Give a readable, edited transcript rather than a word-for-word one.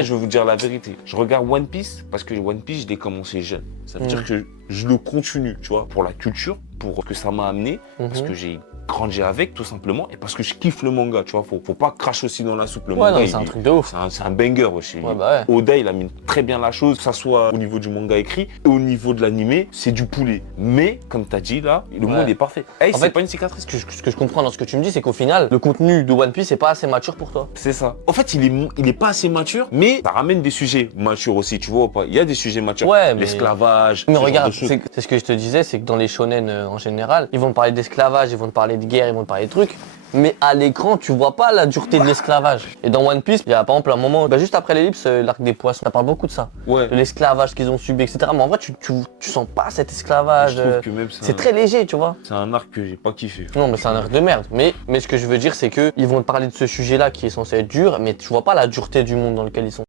Je vais vous dire la vérité. Je regarde One Piece parce que One Piece, je l'ai commencé jeune. Ça veut dire que je le continue, tu vois, pour la culture, pour ce que ça m'a amené, parce que j'ai grandi avec, tout simplement, et parce que je kiffe le manga, tu vois. Faut pas cracher aussi dans la soupe. Le manga, c'est un truc de ouf. C'est un banger aussi. Ouais. Oda, il a mis très bien la chose, que ça soit au niveau du manga écrit et au niveau de l'animé, c'est du poulet. Mais, comme tu as dit là, le monde est parfait. Hey, c'est pas une cicatrice. Ce que je comprends dans ce que tu me dis, c'est qu'au final, le contenu de One Piece n'est pas assez mature pour toi. C'est ça. En fait, il est pas assez mature, mais ça ramène des sujets matures aussi, tu vois ou pas. Il y a des sujets matures. Ouais, l'esclavage. Mais regarde, c'est ce que je te disais, c'est que dans les shonen en général, ils vont te parler d'esclavage, ils vont te parler de guerre, ils vont te parler de trucs. Mais à l'écran, tu vois pas la dureté de l'esclavage. Et dans One Piece, il y a par exemple un moment, juste après l'ellipse, l'arc des poissons, ça parle beaucoup de ça. Ouais. De l'esclavage qu'ils ont subi, etc. Mais en vrai, tu sens pas cet esclavage. Je trouve que même c'est très léger, tu vois. C'est un arc que j'ai pas kiffé. Non, mais c'est un arc de merde. Mais ce que je veux dire, c'est que ils vont te parler de ce sujet-là qui est censé être dur, mais tu vois pas la dureté du monde dans lequel ils sont.